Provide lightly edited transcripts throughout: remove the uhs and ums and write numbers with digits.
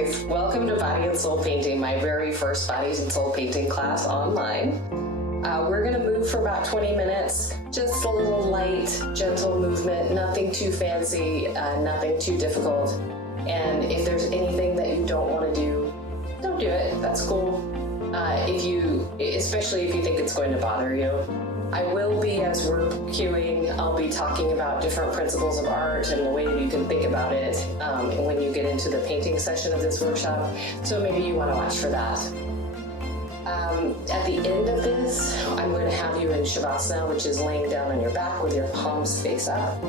guys, welcome to Body and Soul Painting, my very first Body and Soul Painting class online. We're going to move for about 20 minutes, just a little light, gentle movement, nothing too fancy, nothing too difficult. And if there's anything that you don't want to do, don't do it, that's cool. Especially if you think it's going to bother you. I will be, as we're cueing, I'll be talking about different principles of art and the way that you can think about it when you get into the painting session of this workshop. So maybe you want to watch for that. At the end of this, I'm going to have you in Shavasana, which is laying down on your back with your palms face up.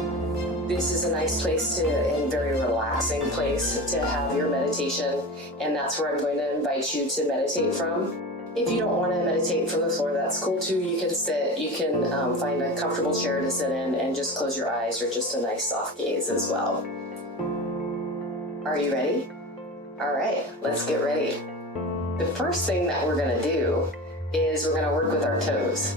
This is a nice place and very relaxing place to have your meditation, and that's where I'm going to invite you to meditate from. If you don't want to meditate from the floor, that's cool too. You can sit, you can find a comfortable chair to sit in and just close your eyes, or just a nice soft gaze as well. Are you ready? All right, let's get ready. The first thing that we're going to do is we're going to work with our toes.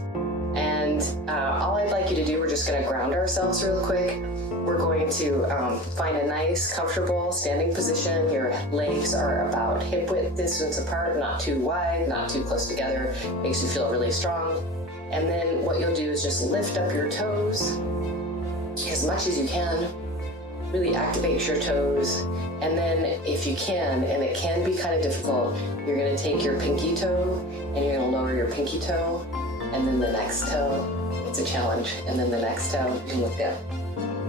And all I'd like you to do, we're just going to ground ourselves real quick. We're going to find a nice, comfortable standing position. Your legs are about hip width distance apart, not too wide, not too close together. Makes you feel really strong. And then what you'll do is just lift up your toes as much as you can. Really activate your toes. And then if you can, and it can be kind of difficult, you're going to take your pinky toe and you're going to lower your pinky toe, and then the next toe. It's a challenge. And then the next toe, you can look down.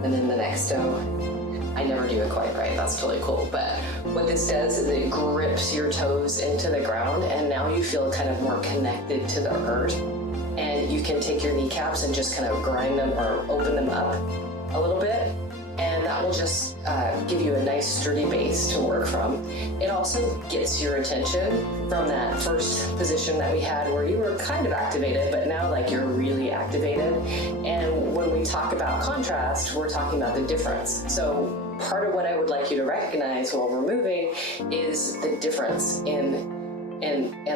And then the next toe. I never do it quite right, that's totally cool. But what this does is it grips your toes into the ground, and now you feel kind of more connected to the earth. And you can take your kneecaps and just kind of grind them or open them up a little bit. And that will just give you a nice sturdy base to work from. It also gets your attention from that first position that we had where you were kind of activated, but now like you're really activated. And when we talk about contrast, we're talking about the difference. So part of what I would like you to recognize while we're moving is the difference in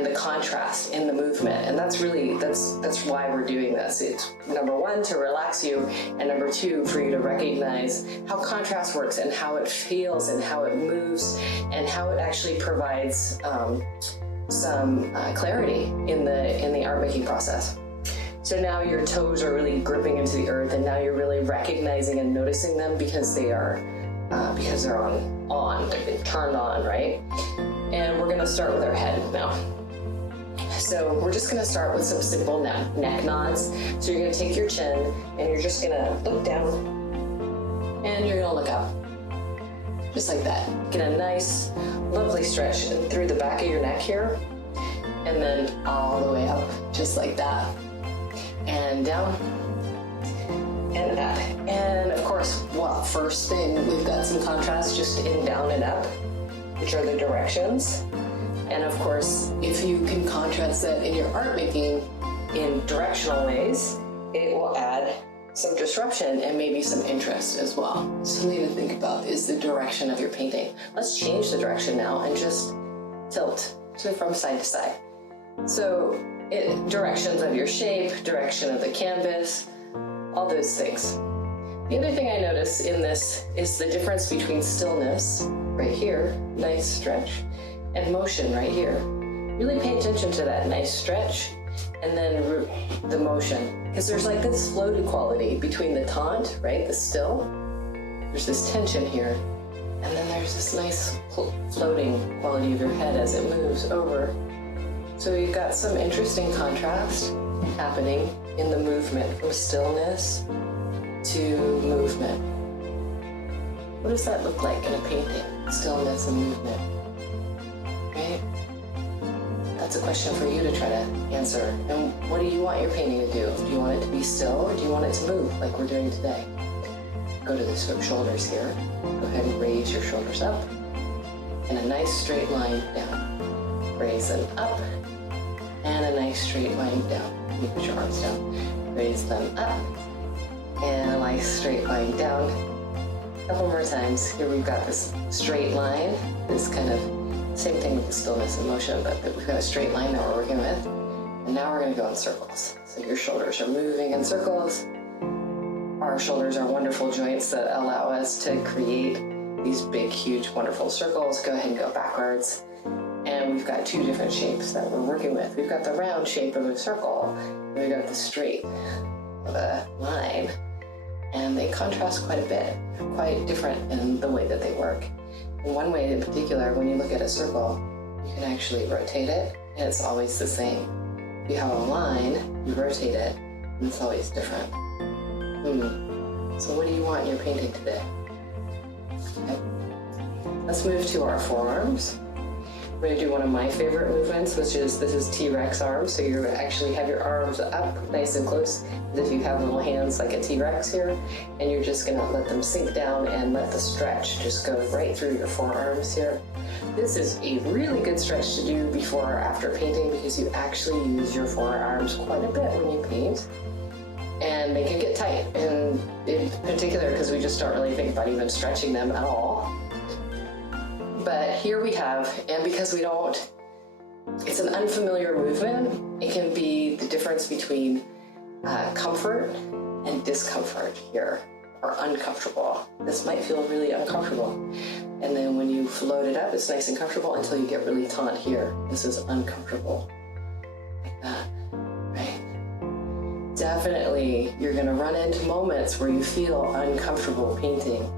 the contrast in the movement. And that's really, that's why we're doing this. It's number one, to relax you, and number two, for you to recognize how contrast works and how it feels and how it moves and how it actually provides some clarity in the art making process. So now your toes are really gripping into the earth, and now you're really recognizing and noticing them because they're on, they've been turned on, right? And we're gonna start with our head now. So we're just gonna start with some simple neck nods. So you're gonna take your chin and you're just gonna look down and you're gonna look up. Just like that. Get a nice, lovely stretch through the back of your neck here, and then all the way up, just like that. And down, and up. And of course, well, first thing, we've got some contrast just in down and up, which are the directions. And of course, if you can contrast that in your art making in directional ways, it will add some disruption and maybe some interest as well. Something to think about is the direction of your painting. Let's change the direction now and just tilt from side to side. So directions of your shape, direction of the canvas, all those things. The other thing I notice in this is the difference between stillness, right here, nice stretch, and motion right here. Really pay attention to that nice stretch, and then the motion. Because there's like this floated quality between the taunt, right, the still. There's this tension here, and then there's this nice floating quality of your head as it moves over. So you've got some interesting contrast happening in the movement, from stillness to movement. What does that look like in a painting? Stillness and movement, right? That's a question for you to try to answer. And what do you want your painting to do? Do you want it to be still, or do you want it to move like we're doing today? Go to the shoulders here. Go ahead and raise your shoulders up. And a nice straight line down. Raise them up. And a nice straight line down. You put your arms down. Raise them up. And a nice straight line down. A couple more times. Here we've got this straight line, this kind of same thing with the stillness and motion, but we've got a straight line that we're working with. And now we're going to go in circles. So your shoulders are moving in circles. Our shoulders are wonderful joints that allow us to create these big, huge, wonderful circles. Go ahead and go backwards. And we've got two different shapes that we're working with. We've got the round shape of a circle, and we've got the straight of a line. And they contrast quite a bit, quite different in the way that they work. In one way in particular, when you look at a circle, you can actually rotate it, and it's always the same. If you have a line, you rotate it, and it's always different. So what do you want in your painting today? Okay. Let's move to our forearms. We're going to do one of my favorite movements, which is, this is T-Rex arms. So you actually have your arms up nice and close, as if you have little hands like a T-Rex here. And you're just going to let them sink down and let the stretch just go right through your forearms here. This is a really good stretch to do before or after painting, because you actually use your forearms quite a bit when you paint. And they can get tight, and in particular because we just don't really think about even stretching them at all. But here we have, and because we don't, it's an unfamiliar movement, it can be the difference between comfort and discomfort here, or uncomfortable. This might feel really uncomfortable. And then when you float it up, it's nice and comfortable until you get really taut here. This is uncomfortable, like that, right? Definitely, you're gonna run into moments where you feel uncomfortable painting.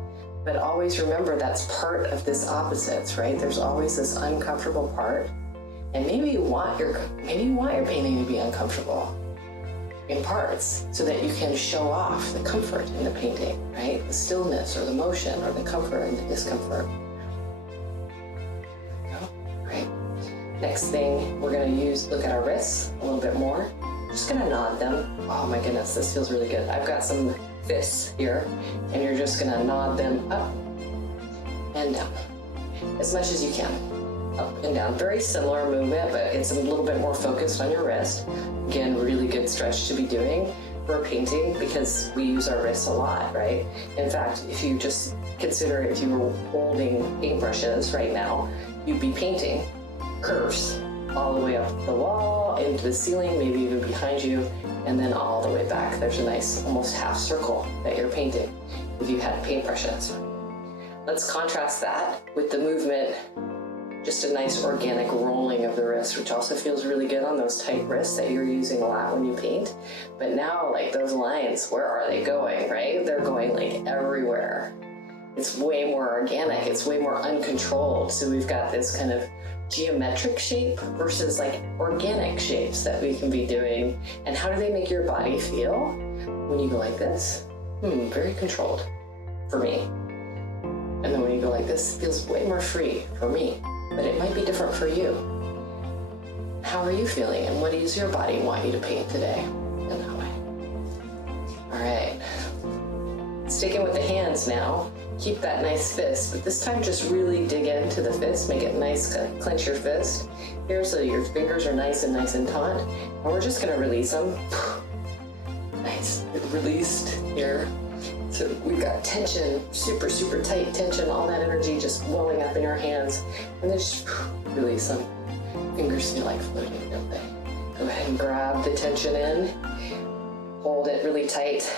But always remember that's part of this opposites, right? There's always this uncomfortable part. And maybe you want your painting to be uncomfortable in parts so that you can show off the comfort in the painting, right? The stillness or the motion or the comfort and the discomfort. Great. Next thing we're gonna look at our wrists a little bit more. Just gonna nod them. Oh my goodness, this feels really good. I've got some fists here, and you're just gonna nod them up and down as much as you can. Up and down. Very similar movement, but it's a little bit more focused on your wrist. Again, really good stretch to be doing for painting because we use our wrists a lot, right? In fact, if you just consider if you were holding paintbrushes right now, you'd be painting curves all the way up the wall, into the ceiling, maybe even behind you, and then all the way back. There's a nice almost half circle that you're painting if you had paintbrushes. Let's contrast that with the movement, just a nice organic rolling of the wrist, which also feels really good on those tight wrists that you're using a lot when you paint. But now, like those lines, where are they going, right? They're going like everywhere. It's way more organic, it's way more uncontrolled. So we've got this kind of geometric shape versus like organic shapes that we can be doing. And how do they make your body feel when you go like this? Very controlled for me. And then when you go like this, it feels way more free for me, but it might be different for you. How are you feeling, and what does your body want you to paint today in that way? All right, sticking with the hands now. Keep that nice fist, but this time just really dig into the fist, make it nice, clench your fist here so your fingers are nice and taut. And we're just gonna release them. Nice, released here. So we've got tension, super tight tension, all that energy just welling up in your hands, and then just release them. Fingers feel like floating, don't they? Go ahead and grab the tension in, hold it really tight,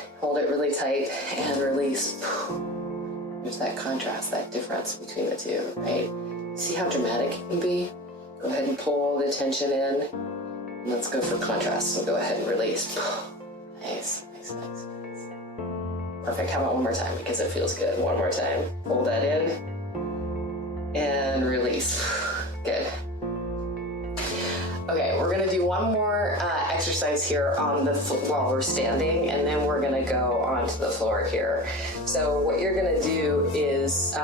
and release. There's that contrast, that difference between the two, right? See how dramatic it can be? Go ahead and pull the tension in. And let's go for contrast, so go ahead and release. Nice. Perfect, how about one more time, because it feels good. One more time, pull that in, and release. Good. Okay, we're gonna do one more exercise here on the while we're standing, and then we're gonna go onto the floor here. So what you're gonna do is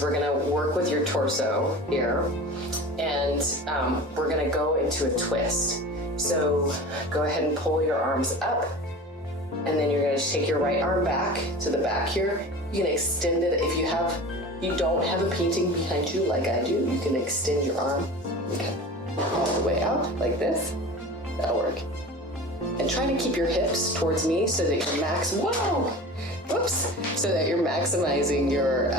we're gonna work with your torso here, and we're gonna go into a twist. So go ahead and pull your arms up, and then you're gonna just take your right arm back to the back here. You can extend it if you don't have a painting behind you like I do. You can extend your arm. Okay. All the way out like this. That'll work. And try to keep your hips towards me so that so that you're maximizing your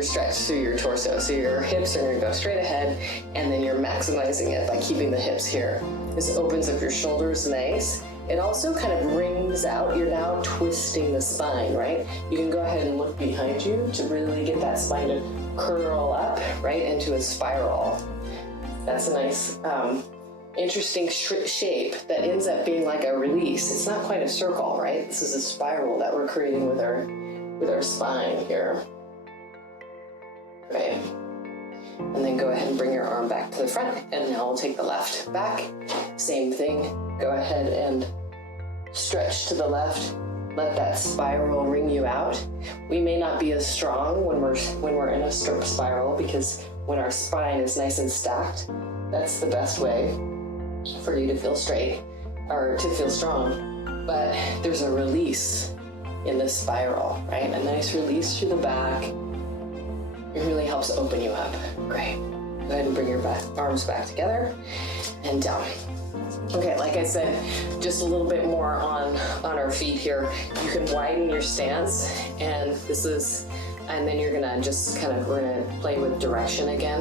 stretch through your torso. So your hips are gonna go straight ahead, and then you're maximizing it by keeping the hips here. This opens up your shoulders nice, It also kind of rings out. You're now twisting the spine, right? You can go ahead and look behind you to really get that spine to curl up, right, into a spiral. That's a nice, interesting shape that ends up being like a release. It's not quite a circle, right? This is a spiral that we're creating with our spine here, right? And then go ahead and bring your arm back to the front, and now we'll take the left back. Same thing, go ahead and stretch to the left. Let that spiral ring you out. We may not be as strong when we're in a spiral, because when our spine is nice and stacked, that's the best way for you to feel straight or to feel strong. But there's a release in the spiral, right? A nice release through the back. It really helps open you up. Great. Go ahead and bring your arms back together and down. Okay, like I said, just a little bit more on our feet here. You can widen your stance, and then you're gonna just we're gonna play with direction again.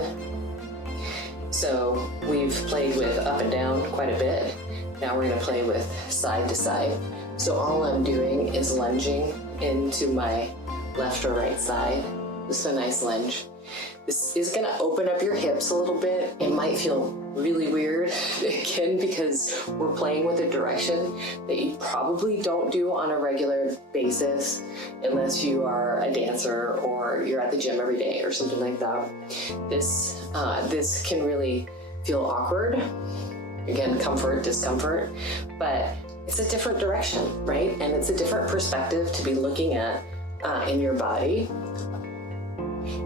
So we've played with up and down quite a bit. Now we're gonna play with side to side. So all I'm doing is lunging into my left or right side. Just a nice lunge. This is gonna open up your hips a little bit. It might feel really weird, again, because we're playing with a direction that you probably don't do on a regular basis unless you are a dancer or you're at the gym every day or something like that. This can really feel awkward. Again, comfort, discomfort, but it's a different direction, right? And it's a different perspective to be looking at in your body.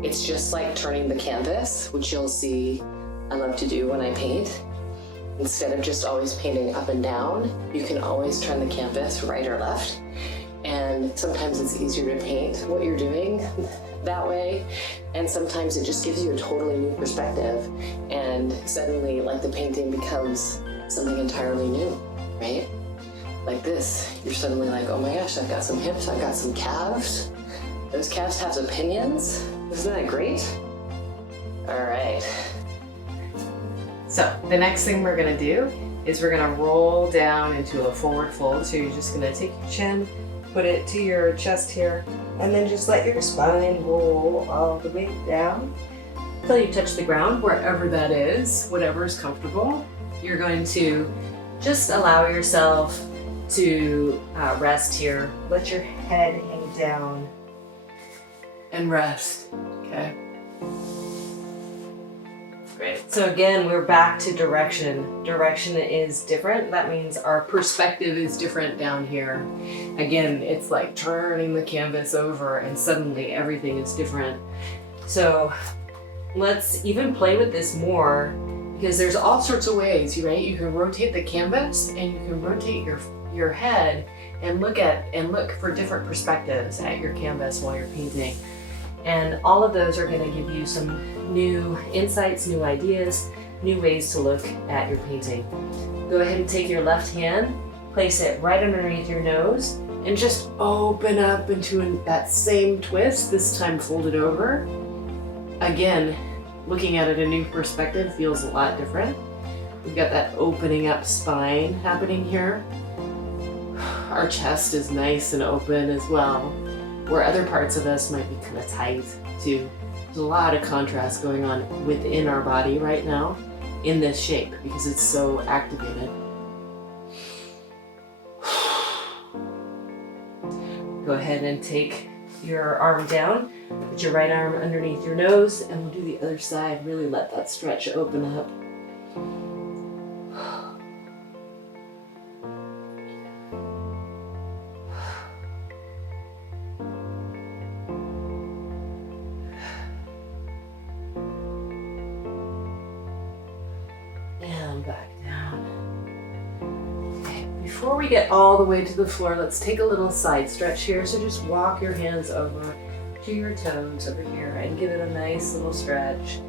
It's just like turning the canvas, which you'll see I love to do when I paint. Instead of just always painting up and down, you can always turn the canvas right or left. And sometimes it's easier to paint what you're doing that way. And sometimes it just gives you a totally new perspective. And suddenly, like, the painting becomes something entirely new, right? Like this, you're suddenly like, oh my gosh, I've got some hips, I've got some calves. Those calves have opinions. Isn't that great? All right. So the next thing we're gonna do is we're gonna roll down into a forward fold. So you're just gonna take your chin, put it to your chest here, and then just let your spine roll all the way down until you touch the ground, wherever that is, whatever is comfortable. You're going to just allow yourself to rest here. Let your head hang down and rest, okay? Great. So again, we're back to direction. Direction is different. That means our perspective is different down here. Again, it's like turning the canvas over and suddenly everything is different. So let's even play with this more, because there's all sorts of ways, right? You can rotate the canvas and you can rotate your head and look for different perspectives at your canvas while you're painting. And all of those are going to give you some new insights, new ideas, new ways to look at your painting. Go ahead and take your left hand, place it right underneath your nose, and just open up into that same twist, this time folded over. Again, looking at it a new perspective feels a lot different. We've got that opening up spine happening here. Our chest is nice and open as well, where other parts of us might be kind of tight too. There's a lot of contrast going on within our body right now in this shape because it's so activated. Go ahead and take your arm down, put your right arm underneath your nose, and we'll do the other side. Really let that stretch open up. And back down. Okay, before we get all the way to the floor, let's take a little side stretch here. So just walk your hands over to your toes over here and give it a nice little stretch.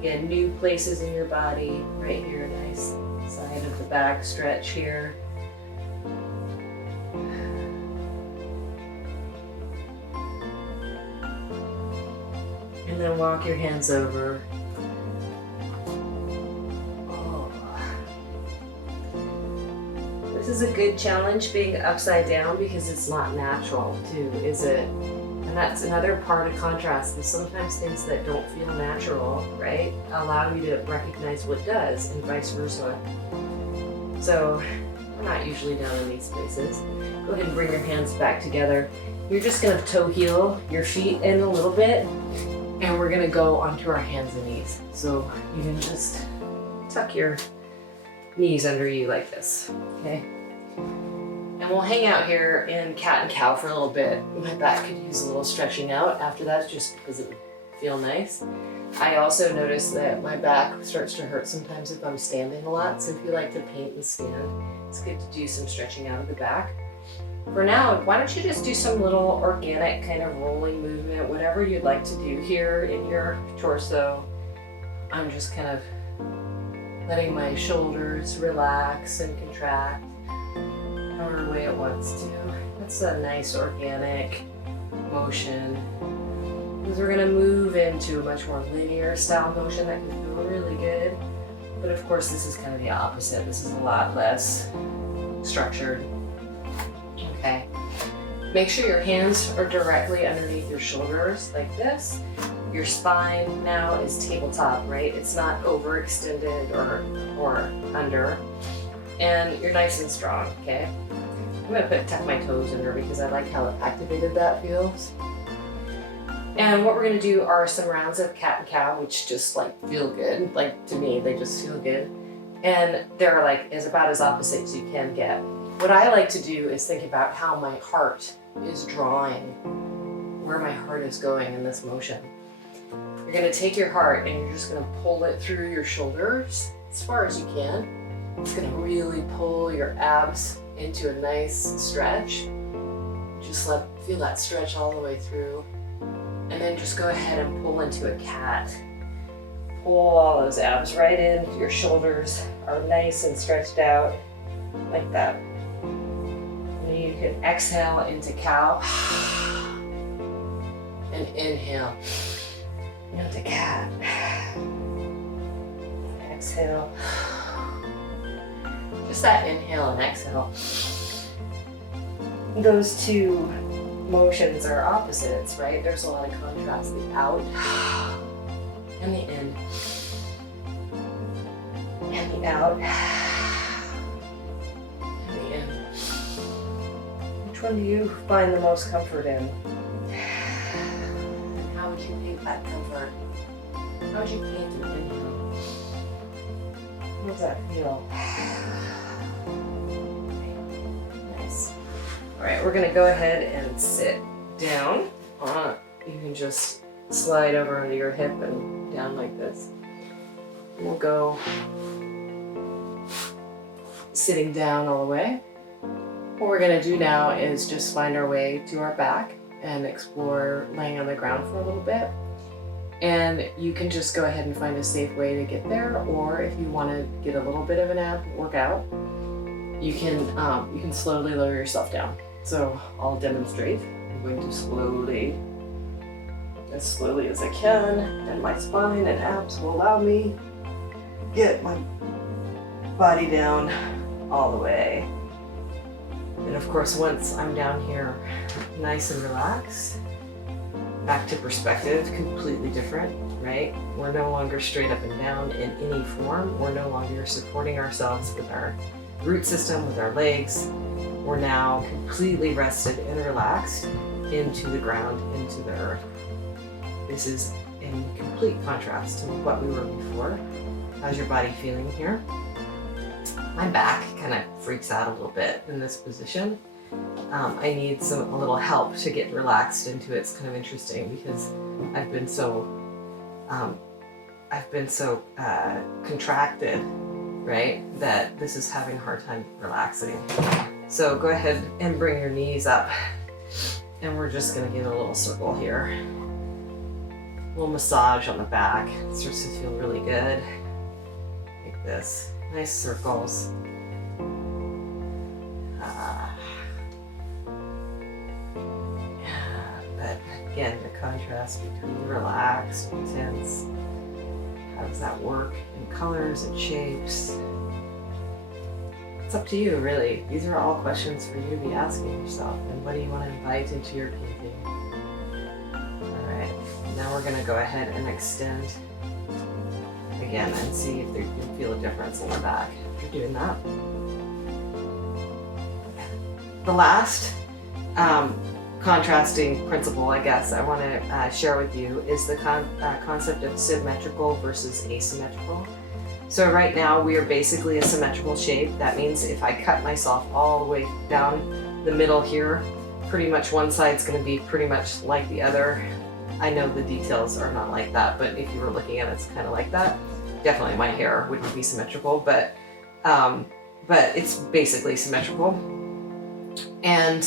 Again, new places in your body, right here, nice side of the back stretch here. And then walk your hands over. This is a good challenge being upside down because it's not natural too, is it? And that's another part of contrast, is sometimes things that don't feel natural, right, allow you to recognize what does, and vice versa. So we're not usually down in these spaces. Go ahead and bring your hands back together. You're just gonna toe heel your feet in a little bit, and we're gonna go onto our hands and knees. So you can just tuck your knees under you like this, okay? And we'll hang out here in cat and cow for a little bit. My back could use a little stretching out after that, just because it would feel nice. I also notice that my back starts to hurt sometimes if I'm standing a lot, so if you like to paint and stand, it's good to do some stretching out of the back. For now, why don't you just do some little organic kind of rolling movement, whatever you'd like to do here in your torso. I'm just kind of letting my shoulders relax and contract however way it wants to. That's a nice organic motion. Because we're gonna move into a much more linear style motion that can feel really good. But of course, this is kind of the opposite. This is a lot less structured. Okay. Make sure your hands are directly underneath your shoulders like this. Your spine now is tabletop, right? It's not overextended or under. And you're nice and strong, okay? I'm gonna tuck my toes under because I like how activated that feels. And what we're gonna do are some rounds of cat and cow, which just like feel good. Like to me, they just feel good. And they're like about as opposite as you can get. What I like to do is think about how my heart is drawing, where my heart is going in this motion. You're gonna take your heart and you're just gonna pull it through your shoulders as far as you can. It's gonna really pull your abs into a nice stretch. Just feel that stretch all the way through. And then just go ahead and pull into a cat. Pull all those abs right in. Your shoulders are nice and stretched out like that. And you can exhale into cow and inhale into cat. Exhale. Just that inhale and exhale. Those two motions are opposites, right? There's a lot of contrast, the out and the in, and the out and the in. Which one do you find the most comfort in? And how would you paint that comfort? How would you paint an inhale? How does that feel? Nice. All right, we're gonna go ahead and sit down. You can just slide over under your hip and down like this. We'll go sitting down all the way. What we're gonna do now is just find our way to our back and explore laying on the ground for a little bit. And you can just go ahead and find a safe way to get there, or if you want to get a little bit of an ab workout, you can slowly lower yourself down. So I'll demonstrate. I'm going to slowly, as slowly as I can, and my spine and abs will allow me get my body down all the way. And of course, once I'm down here nice and relaxed, back to perspective, completely different, right? We're no longer straight up and down in any form. We're no longer supporting ourselves with our root system, with our legs. We're now completely rested and relaxed into the ground, into the earth. This is in complete contrast to what we were before. How's your body feeling here? My back kind of freaks out a little bit in this position. I need a little help to get relaxed into it. It's kind of interesting because I've been so contracted, right? That this is having a hard time relaxing. So go ahead and bring your knees up, and we're just gonna get a little circle here. A little massage on the back. It starts to feel really good. Like this. Nice circles. But again, the contrast between relaxed and tense. How does that work in colors and shapes? It's It's up to you, really. These are all questions for you to be asking yourself. And what do you want to invite into your painting? All right, now we're going to go ahead and extend again and see if you can feel a difference in the back after doing that. The last contrasting principle, I guess, I want to share with you is the concept of symmetrical versus asymmetrical. So right now we are basically a symmetrical shape. That means if I cut myself all the way down the middle here, pretty much one side's going to be pretty much like the other. I know the details are not like that, but if you were looking at it, it's kind of like that. Definitely my hair wouldn't be symmetrical, but it's basically symmetrical. And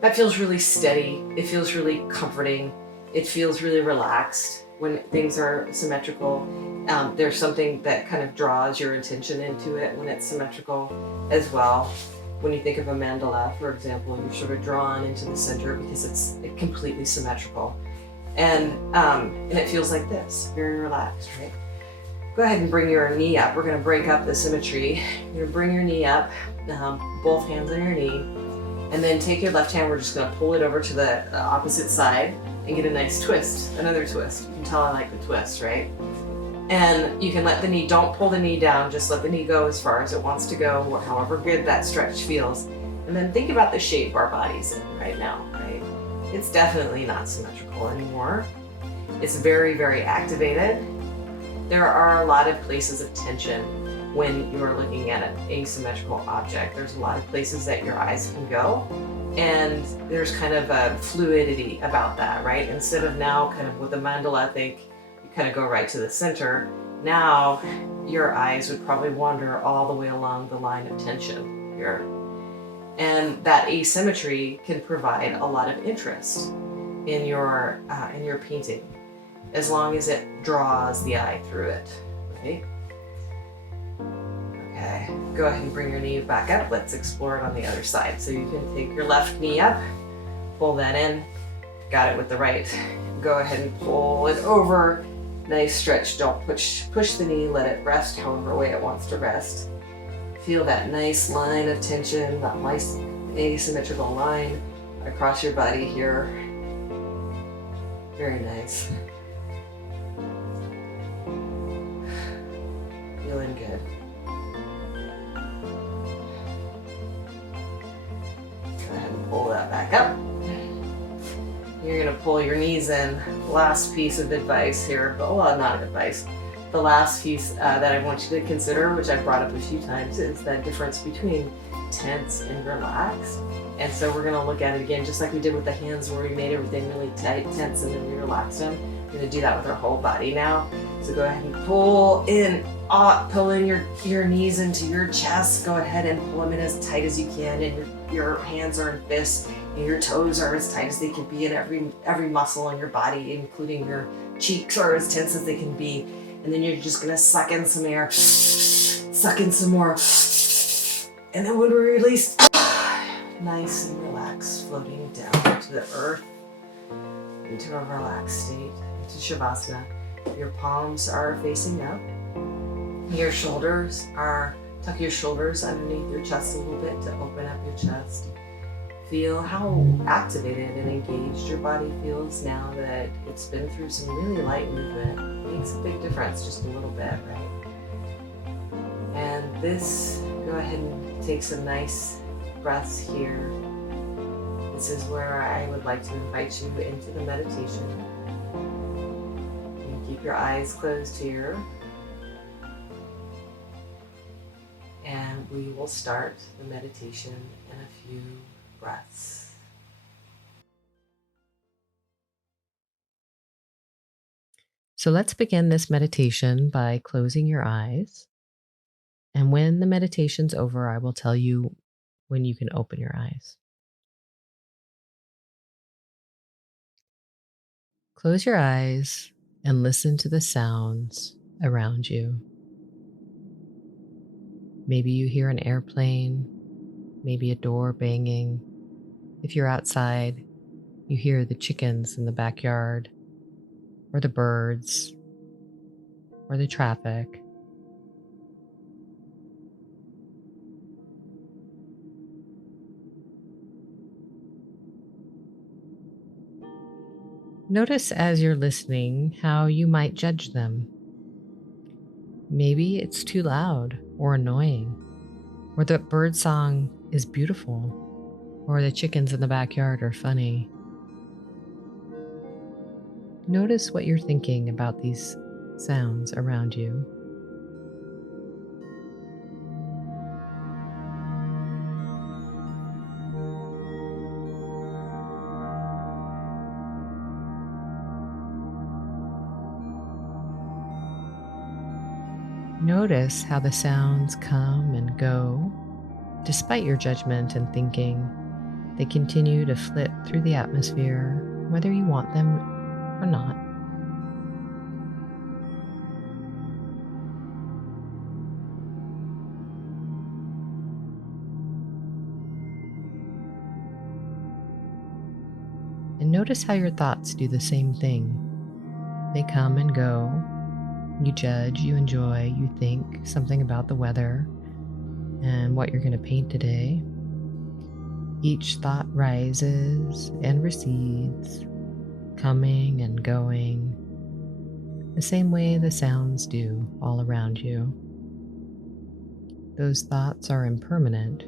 that feels really steady. It feels really comforting. It feels really relaxed when things are symmetrical. There's something that kind of draws your attention into it when it's symmetrical as well. When you think of a mandala, for example, you're sort of drawn into the center because it's completely symmetrical. And it feels like this, very relaxed, right? Go ahead and bring your knee up. We're gonna break up the symmetry. You're gonna bring your knee up, both hands on your knee, and then take your left hand, we're just gonna pull it over to the opposite side and get a nice twist, another twist. You can tell I like the twist, right? And you can let the knee, don't pull the knee down, just let the knee go as far as it wants to go, however good that stretch feels. And then think about the shape our body's in right now, right? It's definitely not symmetrical anymore. It's very, very activated. There are a lot of places of tension when you're looking at an asymmetrical object. There's a lot of places that your eyes can go, and there's kind of a fluidity about that, right? Instead of now kind of with the mandala, I think you kind of go right to the center. Now your eyes would probably wander all the way along the line of tension here. And that asymmetry can provide a lot of interest in your painting, as long as it draws the eye through it, right? Okay, go ahead and bring your knee back up. Let's explore it on the other side. So you can take your left knee up, pull that in, got it with the right. Go ahead and pull it over. Nice stretch, don't push the knee, let it rest however way it wants to rest. Feel that nice line of tension, that nice asymmetrical line across your body here. Very nice. Feeling good. Go ahead and pull that back up. You're gonna pull your knees in. Last piece of advice here, but well, not advice. The last piece that I want you to consider, which I've brought up a few times, is that difference between tense and relaxed. And so we're gonna look at it again, just like we did with the hands where we made everything really tight, tense, and then we relaxed them. We're gonna do that with our whole body now. So go ahead and pull in your knees into your chest. Go ahead and pull them in as tight as you can, and your hands are in fists, and your toes are as tight as they can be, and every muscle in your body, including your cheeks, are as tense as they can be. And then you're just gonna suck in some air, suck in some more, and then when we release, nice and relaxed, floating down to the earth, into a relaxed state, into Shavasana. Your palms are facing up. Your shoulders tuck your shoulders underneath your chest a little bit to open up your chest. Feel how activated and engaged your body feels now that it's been through some really light movement. It makes a big difference, just a little bit, right? And this, go ahead and take some nice breaths here. This is where I would like to invite you into the meditation. You can keep your eyes closed here. And we will start the meditation in a few breaths. So let's begin this meditation by closing your eyes. And when the meditation's over, I will tell you when you can open your eyes. Close your eyes and listen to the sounds around you. Maybe you hear an airplane, maybe a door banging. If you're outside, you hear the chickens in the backyard, or the birds, or the traffic. Notice as you're listening how you might judge them. Maybe it's too loud or annoying, or the bird song is beautiful, or the chickens in the backyard are funny. Notice what you're thinking about these sounds around you. Notice how the sounds come and go. Despite your judgment and thinking, they continue to flit through the atmosphere, whether you want them or not. And notice how your thoughts do the same thing. They come and go. You judge, you enjoy, you think something about the weather and what you're going to paint today. Each thought rises and recedes, coming and going, the same way the sounds do all around you. Those thoughts are impermanent,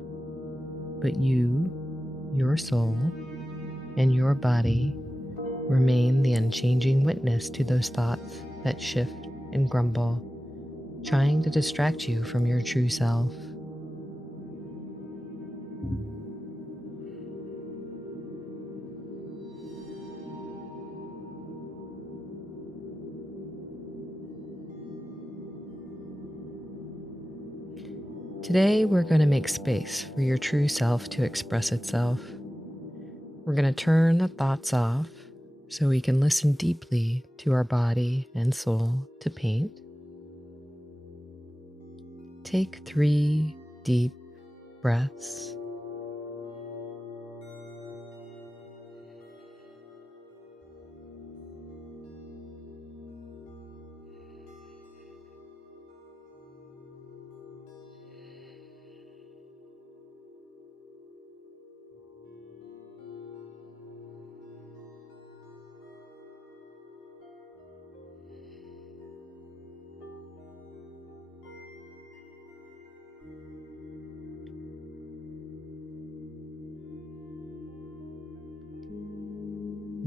but you, your soul, and your body remain the unchanging witness to those thoughts that shift and grumble, trying to distract you from your true self. Today, we're going to make space for your true self to express itself. We're going to turn the thoughts off so we can listen deeply to our body and soul to paint. Take 3 deep breaths.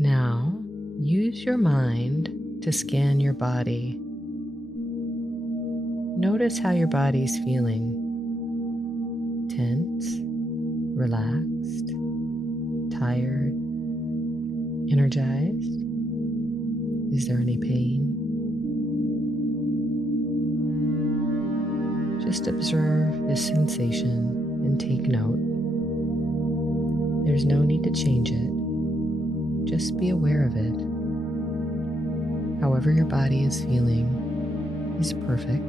Now, use your mind to scan your body. Notice how your body's feeling. Tense, relaxed, tired, energized. Is there any pain? Just observe this sensation and take note. There's no need to change it. Just be aware of it. However your body is feeling is perfect.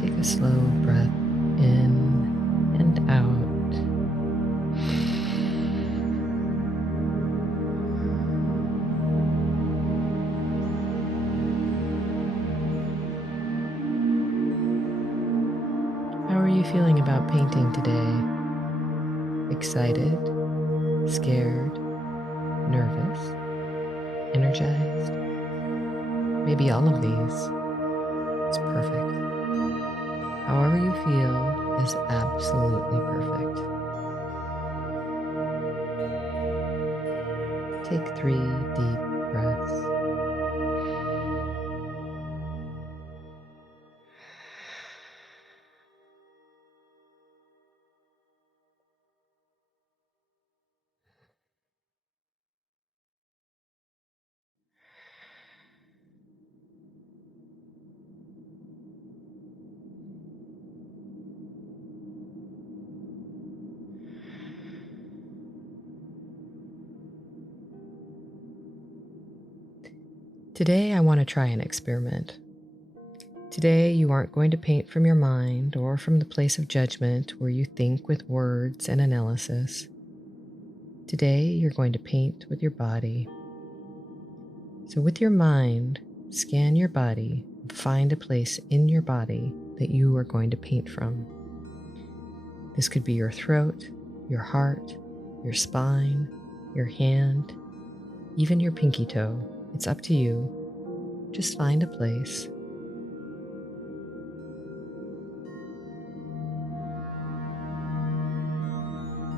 Take a slow breath in and out. How are you feeling about painting today? Excited? Scared? Nervous? Energized? Maybe all of these. It's perfect. However you feel is absolutely perfect. Take 3 deep breaths. Today, I want to try an experiment. Today, you aren't going to paint from your mind or from the place of judgment where you think with words and analysis. Today, you're going to paint with your body. So with your mind, scan your body and find a place in your body that you are going to paint from. This could be your throat, your heart, your spine, your hand, even your pinky toe. It's up to you. Just find a place.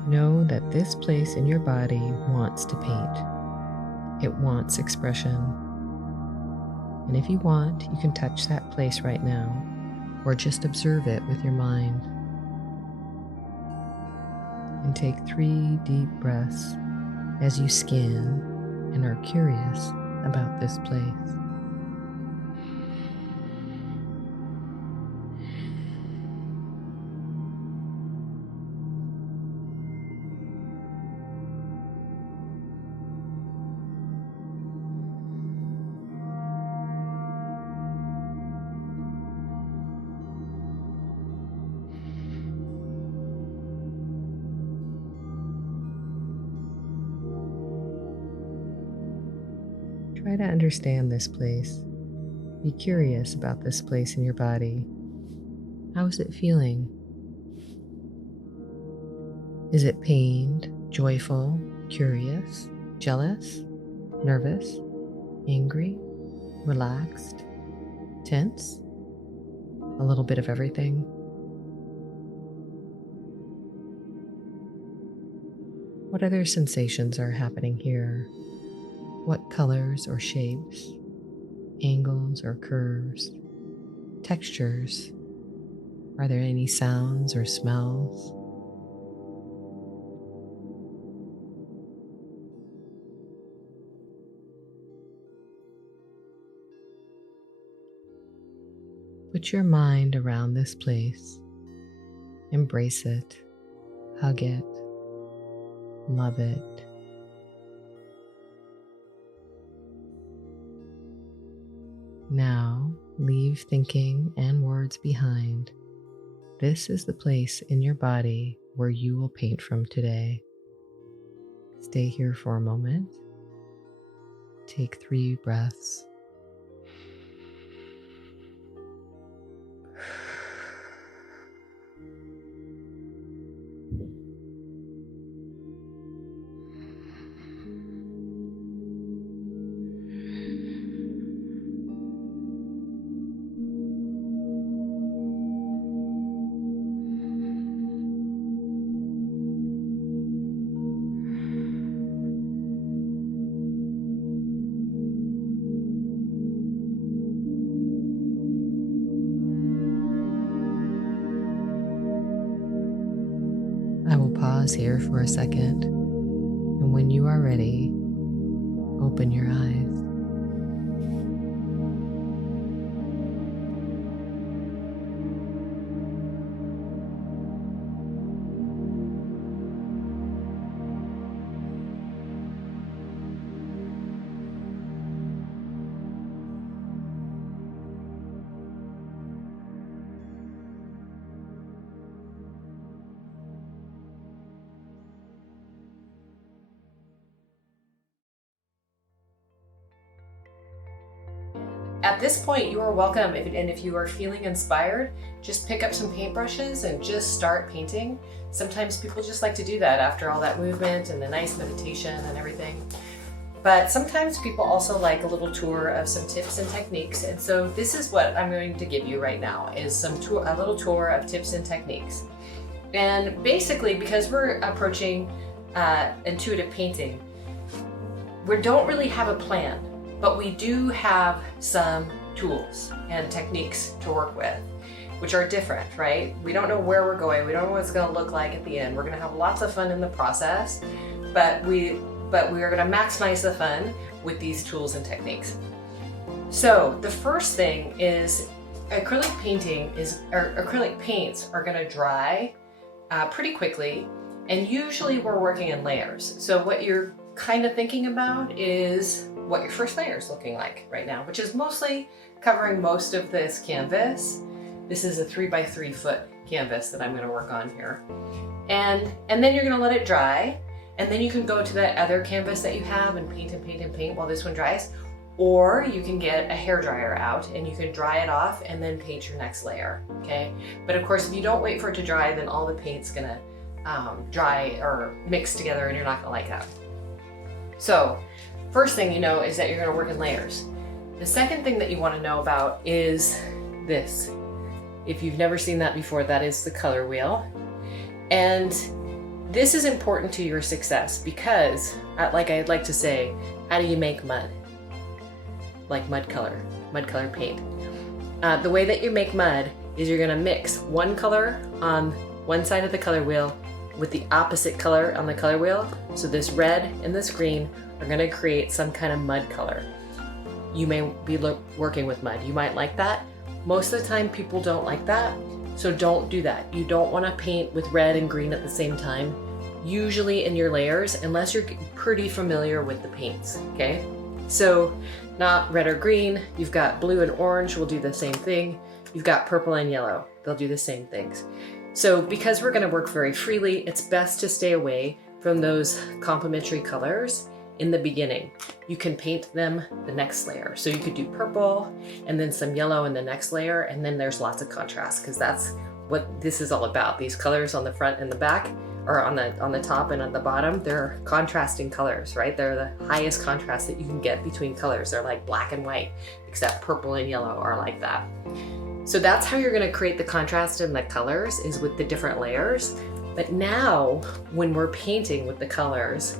Know that this place in your body wants to paint. It wants expression. And if you want, you can touch that place right now, or just observe it with your mind. And take 3 deep breaths as you scan and are curious about this place. Try to understand this place. Be curious about this place in your body. How is it feeling? Is it pained, joyful, curious, jealous, nervous, angry, relaxed, tense? A little bit of everything? What other sensations are happening here? What colors or shapes, angles or curves, textures? Are there any sounds or smells? Put your mind around this place. Embrace it, hug it, love it. Now, leave thinking and words behind. This is the place in your body where you will paint from today. Stay here for a moment. Take 3 breaths. I will pause here for a second, and when you are ready, open your eyes. At this point, you are welcome, and if you are feeling inspired, just pick up some paintbrushes and just start painting. Sometimes people just like to do that after all that movement and the nice meditation and everything. But sometimes people also like a little tour of some tips and techniques, and so this is what I'm going to give you right now, is a little tour of tips and techniques. And basically, because we're approaching intuitive painting, we don't really have a plan. But we do have some tools and techniques to work with, which are different, right? We don't know where we're going. We don't know what it's going to look like at the end. We're going to have lots of fun in the process, but we are going to maximize the fun with these tools and techniques. So the first thing is acrylic paints are going to dry pretty quickly, and usually we're working in layers. So what you're kind of thinking about is what your first layer is looking like right now, which is mostly covering most of this canvas. This is a 3x3 foot canvas that I'm going to work on here. And then you're going to let it dry, and then you can go to that other canvas that you have and paint and paint and paint while this one dries. Or you can get a hairdryer out and you can dry it off and then paint your next layer, okay? But of course, if you don't wait for it to dry, then all the paint's gonna dry or mix together and you're not gonna like that. So, first thing you know is that you're gonna work in layers. The second thing that you wanna know about is this. If you've never seen that before, that is the color wheel. And this is important to your success because, like I'd like to say, how do you make mud? Like mud color paint. The way that you make mud is you're gonna mix one color on one side of the color wheel with the opposite color on the color wheel. So this red and this green are gonna create some kind of mud color. You may be working with mud. You might like that. Most of the time people don't like that, so don't do that. You don't wanna paint with red and green at the same time, usually in your layers, unless you're pretty familiar with the paints, okay? So not red or green, you've got blue and orange will do the same thing. You've got purple and yellow, they'll do the same things. So because we're gonna work very freely, it's best to stay away from those complementary colors in the beginning. You can paint them the next layer. So you could do purple and then some yellow in the next layer, and then there's lots of contrast because that's what this is all about. These colors on the front and the back, or on the top and on the bottom, they're contrasting colors, right? They're the highest contrast that you can get between colors. They're like black and white, except purple and yellow are like that. So that's how you're gonna create the contrast in the colors, is with the different layers. But now, when we're painting with the colors,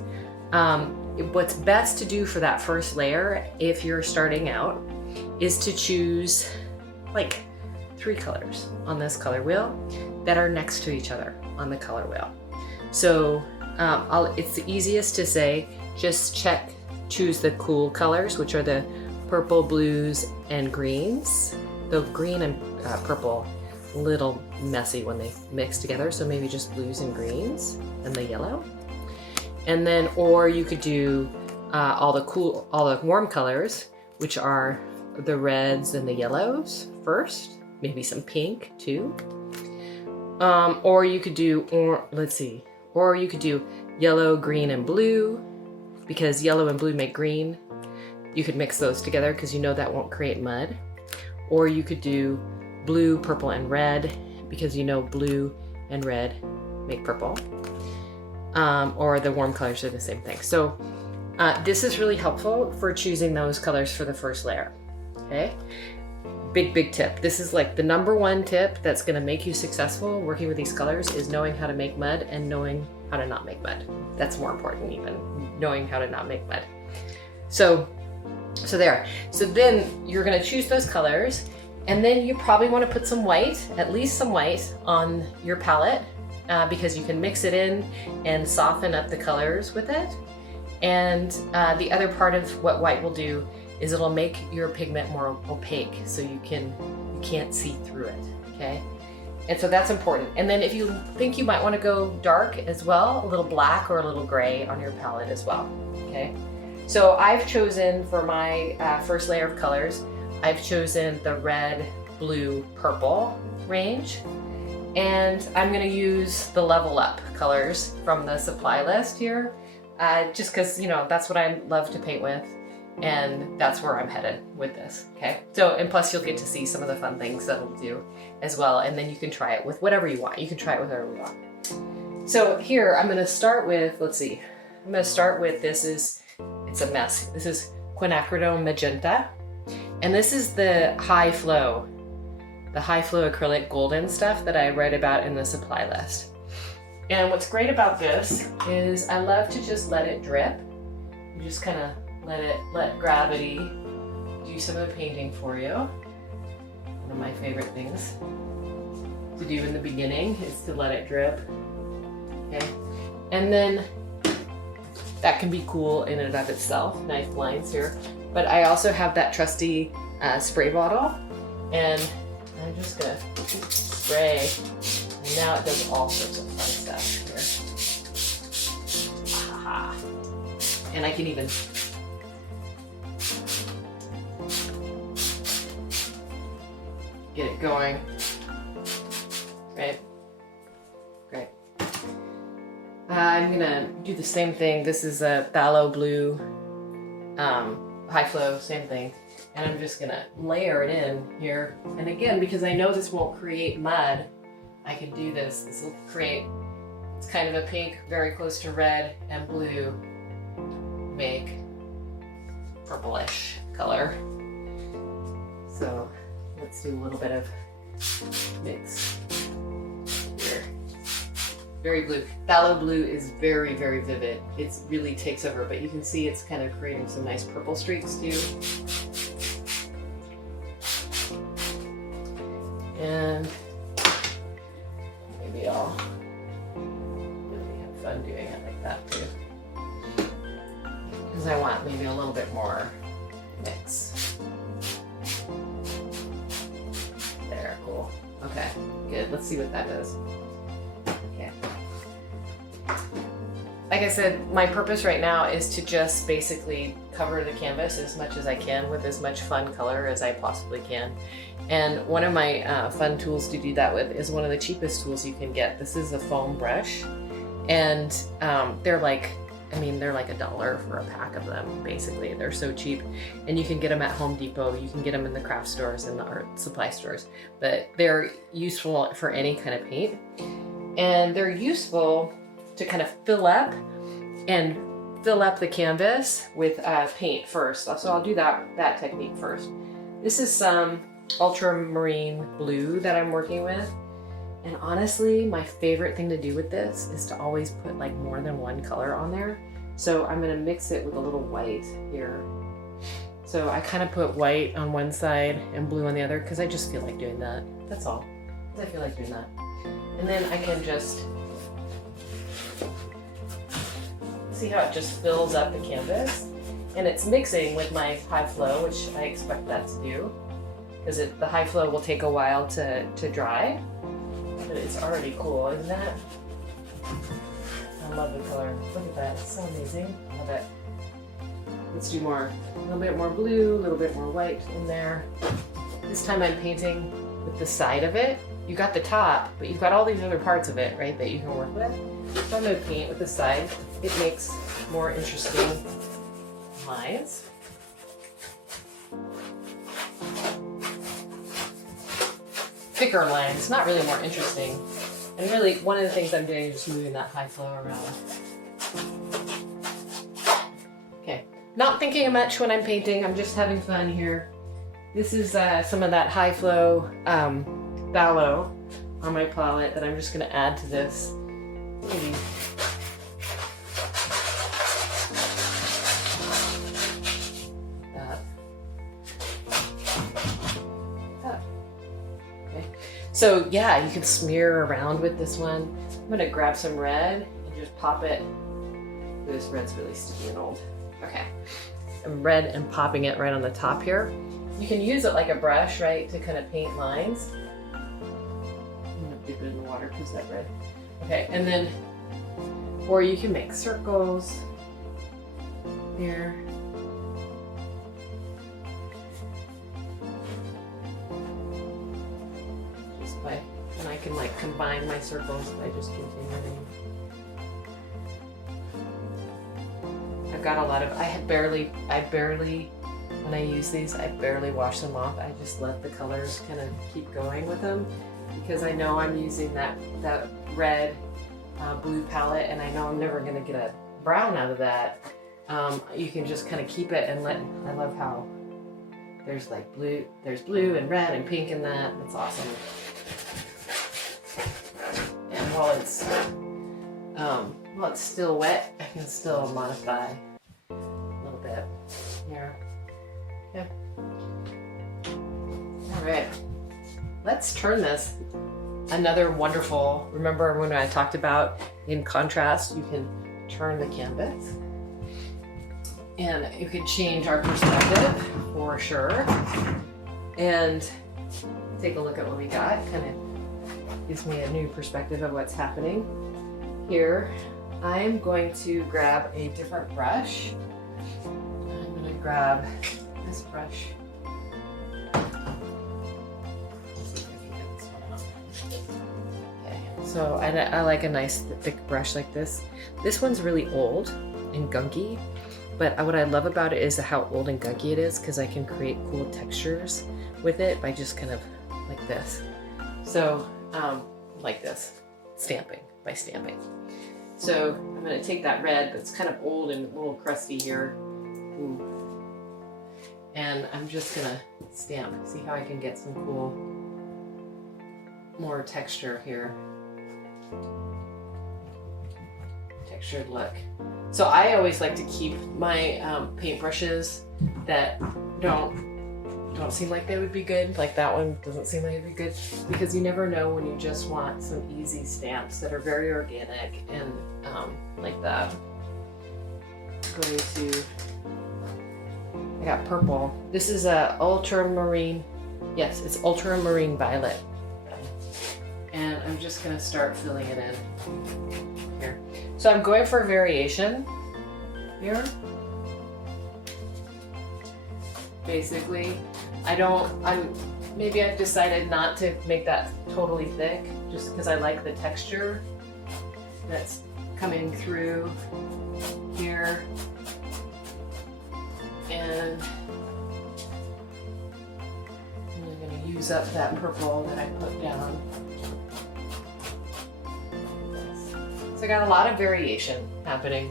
what's best to do for that first layer, if you're starting out, is to choose like 3 colors on this color wheel that are next to each other on the color wheel. So it's the easiest to say, just choose the cool colors, which are the purple, blues, and greens. The green and purple, a little messy when they mix together, so maybe just blues and greens and the yellow. And then, or you could do all the warm colors, which are the reds and the yellows first, maybe some pink too. Or you could do, or you could do yellow, green, and blue, because yellow and blue make green. You could mix those together because you know that won't create mud. Or you could do blue, purple, and red, because you know blue and red make purple. Or the warm colors are the same thing. So this is really helpful for choosing those colors for the first layer, okay? Big tip. This is like the #1 tip that's gonna make you successful working with these colors, is knowing how to make mud and knowing how to not make mud. That's more important, even knowing how to not make mud. So there. So then you're gonna choose those colors, and then you probably wanna put some white, at least some white, on your palette, because you can mix it in and soften up the colors with it. And the other part of what white will do is it'll make your pigment more opaque, so you can't see through it, okay? And so that's important. And then if you think you might want to go dark as well, a little black or a little gray on your palette as well, okay? So I've chosen, for my first layer of colors, I've chosen the red, blue, purple range. And I'm gonna use the Level Up colors from the supply list here, just because, you know, that's what I love to paint with, and that's where I'm headed with this, okay? So, and plus you'll get to see some of the fun things that it'll do as well, and then you can try it with whatever you want. You can try it with whatever you want. So here, I'm gonna start with, I'm gonna start with, it's a mess. This is quinacridone magenta, and this is the high flow acrylic golden stuff that I write about in the supply list. And what's great about this is I love to just let it drip. You just kind of let gravity do some of the painting for you. One of my favorite things to do in the beginning is to let it drip. Okay, and then that can be cool in and of itself. Nice lines here, but I also have that trusty spray bottle, and I'm just gonna spray, and now it does all sorts of fun stuff here. Aha. And I can even get it going. Right? Great. I'm gonna do the same thing. This is a phthalo blue high flow, same thing. And I'm just gonna layer it in here. And again, because I know this won't create mud, I can do this. This will create, it's kind of a pink, very close to red and blue, make purplish color. So let's do a little bit of mix here. Very blue. Phthalo blue is very, very vivid. It really takes over, but you can see it's kind of creating some nice purple streaks too. And maybe I'll really have fun doing it like that too. Because I want maybe a little bit more mix. There, cool. Okay, good. Let's see what that does. Okay. Like I said, my purpose right now is to just basically cover the canvas as much as I can with as much fun color as I possibly can. And one of my fun tools to do that with is one of the cheapest tools you can get. This is a foam brush, and they're like $1 for a pack of them, basically. They're so cheap, and you can get them at Home Depot, you can get them in the craft stores and the art supply stores, but they're useful for any kind of paint. And they're useful to kind of fill up the canvas with paint first. So I'll do that technique first. This is some ultramarine blue that I'm working with. And honestly, my favorite thing to do with this is to always put like more than one color on there. So I'm gonna mix it with a little white here. So I kind of put white on one side and blue on the other because I just feel like doing that. That's all. I feel like doing that. And then I can just see how it just fills up the canvas. And it's mixing with my high flow, which I expect that to do, because the high flow will take a while to dry. But it's already cool, isn't it? I love the color. Look at that, it's so amazing. I love it. Let's do more, a little bit more blue, a little bit more white in there. This time I'm painting with the side of it. You got the top, but you've got all these other parts of it, right, that you can work with. So I'm gonna paint with the side. It makes more interesting lines. Thicker lines, not really more interesting. And really, one of the things I'm doing is just moving that high flow around. Okay, not thinking much when I'm painting, I'm just having fun here. This is some of that high flow phthalo on my palette that I'm just gonna add to this. Maybe. So yeah, you can smear around with this one. I'm gonna grab some red and just pop it. This red's really sticky and old. Okay, I'm red and popping it right on the top here. You can use it like a brush, right, to kind of paint lines. I'm gonna dip it in the water because that red. Okay, and then, or you can make circles here. And I can like combine my circles by just continuing. I've got a lot of, I barely, when I use these, I barely wash them off. I just let the colors kind of keep going with them because I know I'm using that red blue palette and I know I'm never gonna get a brown out of that. You can just kind of keep it and I love how there's like blue, there's blue and red and pink in that. That's awesome. And while it's still wet, I can still modify a little bit here. Yep. All right, let's turn this. Another wonderful, remember when I talked about in contrast, you can turn the canvas and you can change our perspective for sure. And take a look at what we got, kind of gives me a new perspective of what's happening. Here, I'm going to grab a different brush. I'm going to grab this brush. Okay, so I like a nice thick brush like this. This one's really old and gunky, But what I love about it is how old and gunky it is, because I can create cool textures with it by just kind of like this. So like this, stamping by stamping. So I'm going to take that red that's kind of old and a little crusty here. Ooh. And I'm just going to stamp. See how I can get some cool, more texture here. Textured look. So I always like to keep my paintbrushes that don't seem like they would be good. Like that one doesn't seem like it'd be good, because you never know when you just want some easy stamps that are very organic and like that. I got purple. This is a ultramarine. Yes, it's ultramarine violet. And I'm just gonna start filling it in here. So I'm going for variation here. Basically, maybe I've decided not to make that totally thick, just because I like the texture that's coming through here. And I'm going to use up that purple that I put down. So I got a lot of variation happening.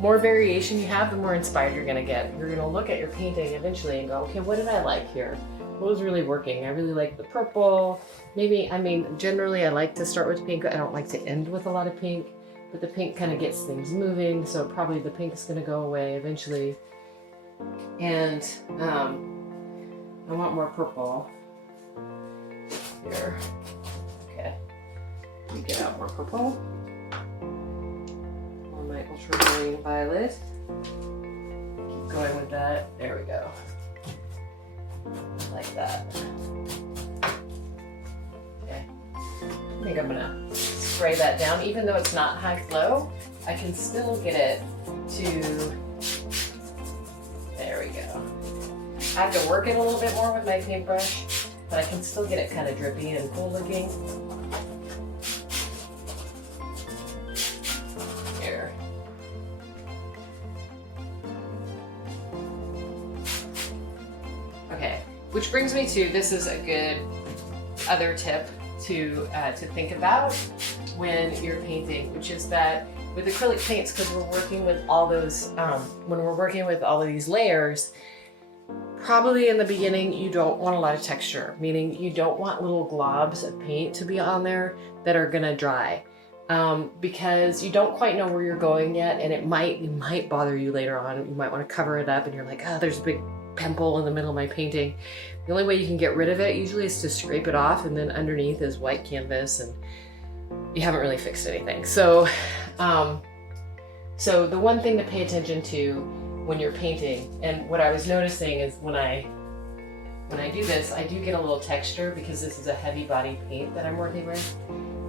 More variation you have, the more inspired you're going to get. You're going to look at your painting eventually and go, okay, what did I like here? What was really working? I really like the purple. Generally I like to start with pink. I don't like to end with a lot of pink, but the pink kind of gets things moving. So probably the pink is going to go away eventually. And I want more purple here. Okay, let me get out more purple. On my ultramarine violet. Keep going with that. There we go. Like that. Okay. I think I'm gonna spray that down. Even though it's not high flow, I can still get it to. There we go. I have to work it a little bit more with my paintbrush, but I can still get it kind of drippy and cool looking. Here. Okay, which brings me to, this is a good other tip to think about when you're painting, which is that with acrylic paints, because we're working with all those, when we're working with all of these layers, probably in the beginning you don't want a lot of texture, meaning you don't want little globs of paint to be on there that are gonna dry, because you don't quite know where you're going yet, and it might bother you later on. You might want to cover it up and you're like, oh, there's a big pimple in the middle of my painting. The only way you can get rid of it usually is to scrape it off, and then underneath is white canvas and you haven't really fixed anything. So so the one thing to pay attention to when you're painting, and what I was noticing is when I do this, I do get a little texture because this is a heavy body paint that I'm working with.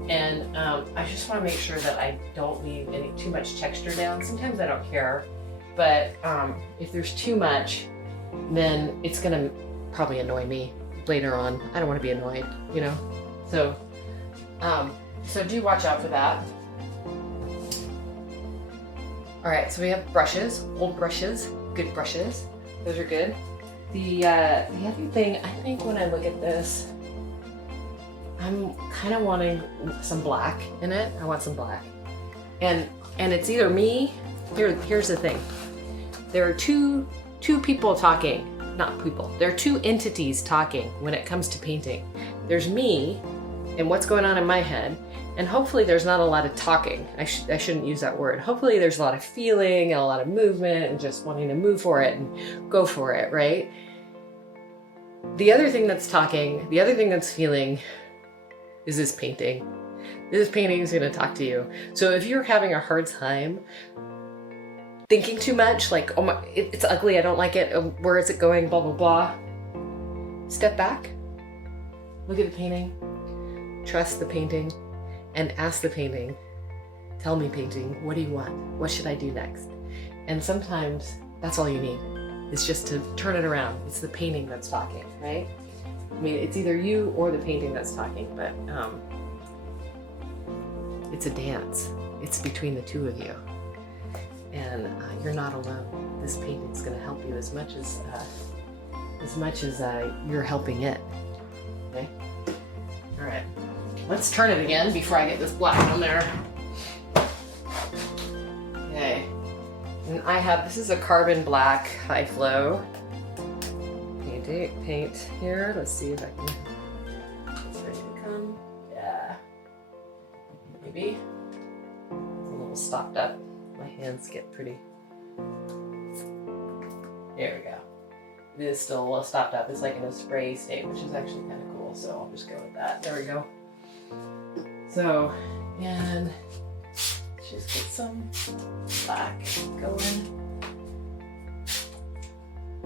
And I just want to make sure that I don't leave too much texture down. Sometimes I don't care, but if there's too much, then it's gonna probably annoy me later on. I don't want to be annoyed, you know? So do watch out for that. All right, so we have brushes, old brushes, good brushes. Those are good. The other thing, I think when I look at this, I'm kind of wanting some black in it. I want some black. And it's either me, here's the thing. There are two people talking, not people. There are two entities talking when it comes to painting. There's me and what's going on in my head, and hopefully there's not a lot of talking. I shouldn't use that word. Hopefully there's a lot of feeling and a lot of movement and just wanting to move for it and go for it, right? The other thing that's talking, the other thing that's feeling is this painting. This painting is gonna talk to you. So if you're having a hard time thinking too much, like, oh my, it's ugly, I don't like it, where is it going, blah, blah, blah. Step back, look at the painting, trust the painting, and ask the painting, tell me painting, what do you want? What should I do next? And sometimes that's all you need. It's just to turn it around. It's the painting that's talking, right? I mean, it's either you or the painting that's talking, but it's a dance. It's between the two of you. and you're not alone. This painting's going to help you as much as you're helping it. Okay. All right. Let's turn it again before I get this black on there. Okay. And this is a carbon black high flow paint here. Let's see if I can. It's ready to come. Yeah. Maybe. It's a little stopped up. My hands get pretty. There we go. It is still a little stopped up. It's like in a spray state, which is actually kind of cool. So I'll just go with that. There we go. So, and let's just get some black going.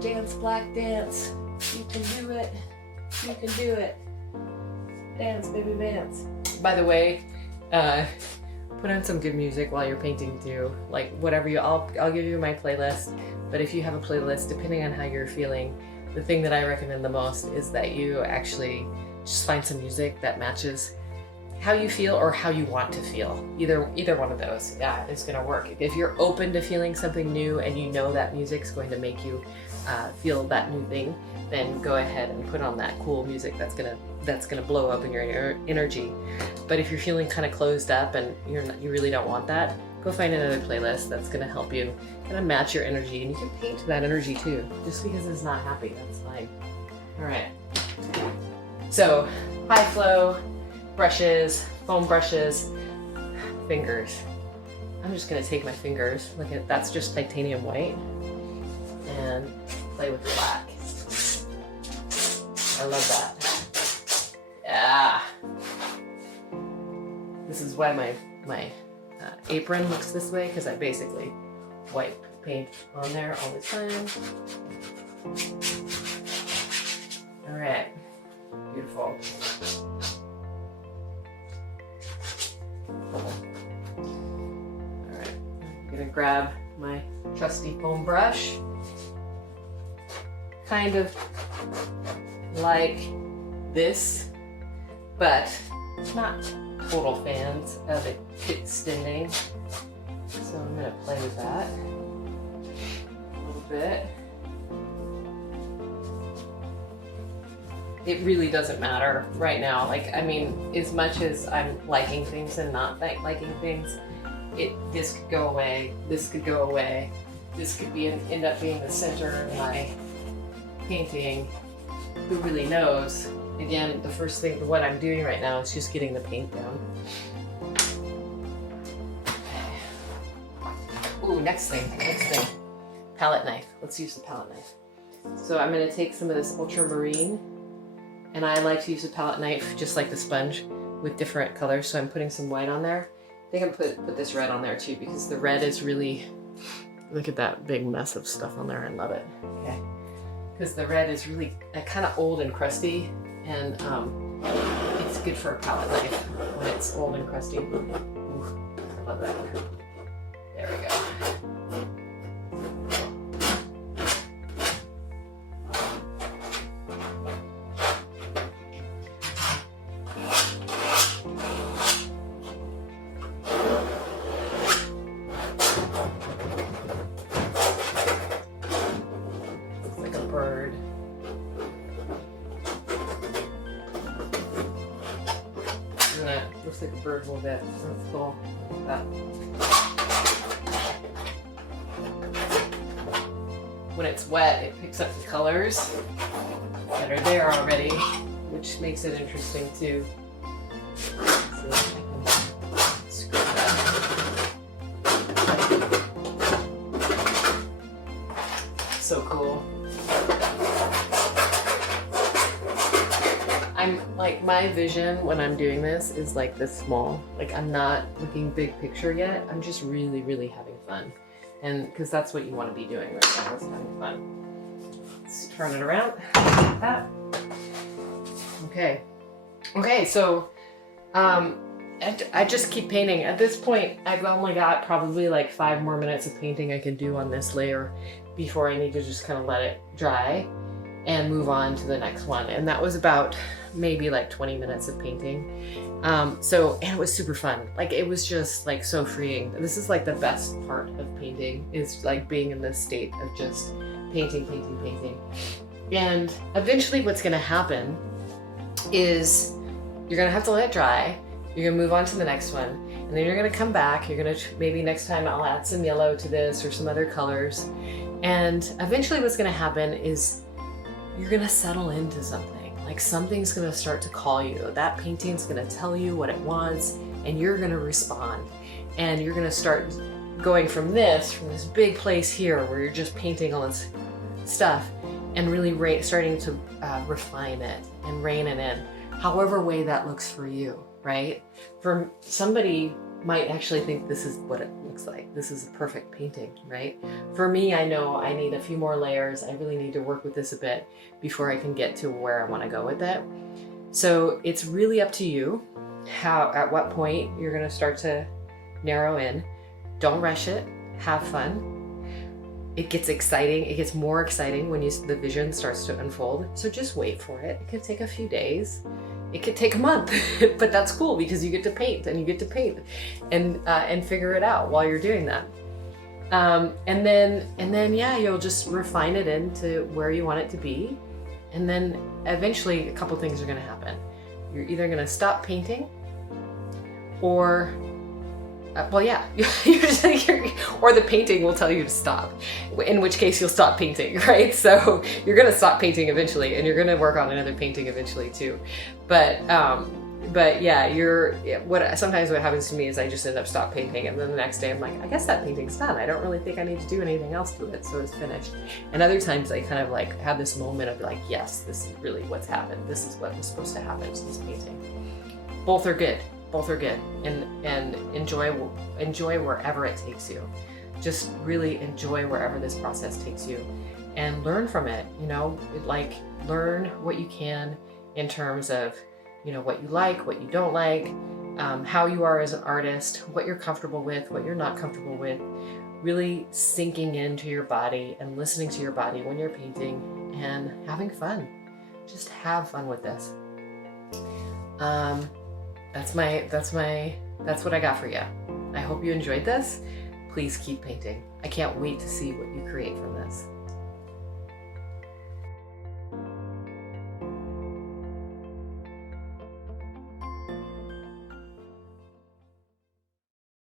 Dance, black, dance. You can do it. You can do it. Dance, baby, dance. By the way, put on some good music while you're painting too. Like whatever I'll give you my playlist. But if you have a playlist, depending on how you're feeling, the thing that I recommend the most is that you actually just find some music that matches how you feel or how you want to feel. Either one of those, yeah, is gonna work. If you're open to feeling something new and you know that music's going to make you feel that new thing, then go ahead and put on that cool music that's gonna blow up in your energy. But if you're feeling kind of closed up and you really don't want that, go find another playlist that's gonna help you kind of match your energy, and you can paint to that energy too. Just because it's not happy, that's fine. All right. So high flow, brushes, foam brushes, fingers. I'm just gonna take my fingers, look at that's just titanium white, and play with black. I love that. Yeah. This is why my apron looks this way, because I basically wipe paint on there all the time. All right, beautiful. All right, I'm gonna grab my trusty foam brush, kind of like this, but not total fans of it extending. So I'm gonna play with that a little bit. It really doesn't matter right now. Like, I mean, as much as I'm liking things and not liking things, this could go away, this could go away, this could end up being the center of my painting. Who really knows? Again, the first thing, what I'm doing right now is just getting the paint down. Ooh, next thing. Palette knife. Let's use the palette knife. So I'm gonna take some of this ultramarine, and I like to use a palette knife just like the sponge with different colors. So I'm putting some white on there. I think I'm put this red on there too, because the red is really, look at that big mess of stuff on there. I love it. Okay. Because the red is really kind of old and crusty, and it's good for a palette knife when it's old and crusty. Ooh, I love that. There we go. Looks like a bird. Looks like a bird a little bit. That's cool. Like that. When it's wet, it picks up the colors that are there already, which makes it interesting too. So I can screw that. So cool. I'm like, my vision when I'm doing this is like this small. Like, I'm not looking big picture yet. I'm just really, really having fun. And because that's what you want to be doing right now, is having fun. Let's turn it around like that. Okay, so I just keep painting. At this point, I've only got probably like 5 more minutes of painting I can do on this layer before I need to just kind of let it dry. and move on to the next one. And that was about maybe like 20 minutes of painting. And it was super fun. Like, it was just like so freeing. This is like the best part of painting, is like being in this state of just painting. And eventually what's gonna happen is you're gonna have to let it dry. You're gonna move on to the next one. And then you're gonna come back. You're gonna, maybe next time I'll add some yellow to this or some other colors. And eventually what's gonna happen is you're gonna settle into something. Like, something's gonna start to call you. That painting's gonna tell you what it wants, and you're gonna respond. And you're gonna start going from this big place here where you're just painting all this stuff, and really starting to refine it and rein it in, however way that looks for you, right? For somebody might actually think this is what it looks like. This is a perfect painting, right? For me, I know I need a few more layers. I really need to work with this a bit before I can get to where I want to go with it. So it's really up to you at what point you're going to start to narrow in. Don't rush it. Have fun. It gets exciting. It gets more exciting when the vision starts to unfold. So just wait for it. It could take a few days. It could take a month, but that's cool because you get to paint and figure it out while you're doing that. And then yeah, you'll just refine it into where you want it to be. And then eventually a couple things are going to happen. You're either going to stop painting, or or the painting will tell you to stop, in which case you'll stop painting, right? So you're going to stop painting eventually, and you're going to work on another painting eventually too. But yeah, sometimes what happens to me is I just end up stop painting, and then the next day I'm like, I guess that painting's done. I don't really think I need to do anything else to it, so it's finished. And other times I kind of like have this moment of like, yes, this is really what's happened. This is what was supposed to happen to this painting. Both are good. And enjoy wherever it takes you. Just really enjoy wherever this process takes you, and learn from it. Like, learn what you can in terms of, what you like, what you don't like, how you are as an artist, what you're comfortable with, what you're not comfortable with. Really sinking into your body and listening to your body when you're painting and having fun. Just have fun with this. That's what I got for you. I hope you enjoyed this. Please keep painting. I can't wait to see what you create from this.